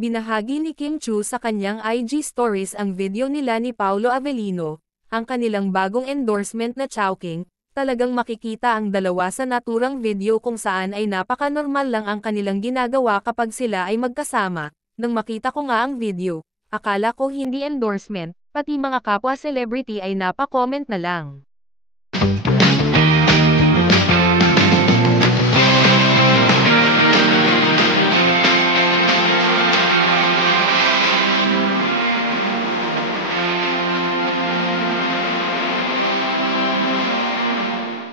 Binahagi ni Kim Chiu sa kanyang IG stories ang video nila ni Paolo Avellino, ang kanilang bagong endorsement na Chowking. Talagang makikita ang dalawa sa naturang video kung saan ay napaka-normal lang ang kanilang ginagawa kapag sila ay magkasama. Nang makita ko nga ang video, akala ko hindi endorsement, pati mga kapwa celebrity ay napa-comment na lang.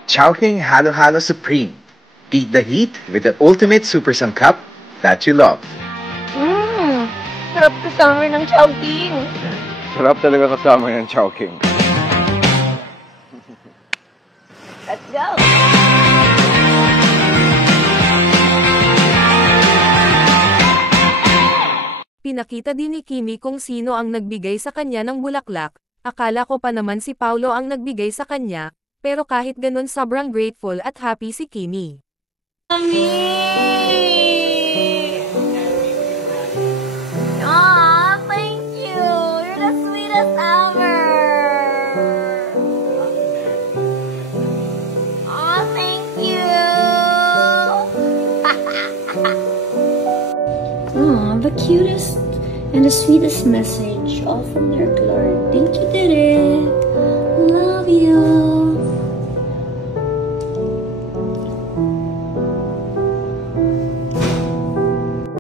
Chowking Halo Halo Supreme. Beat the heat with the ultimate super sangkap that you love. Sarap kasama ng Chowking. Sarap talaga kasama ng Chowking. Let's go! Pinakita din ni Kimi kung sino ang nagbigay sa kanya ng bulaklak. Akala ko pa naman si Paolo ang nagbigay sa kanya, pero kahit ganun sobrang grateful at happy si Kimi. Mami! Aw, thank you! You're the sweetest ever! Aw, thank you! Aw, the cutest and the sweetest message, all from their Lord. Thank you, Tere!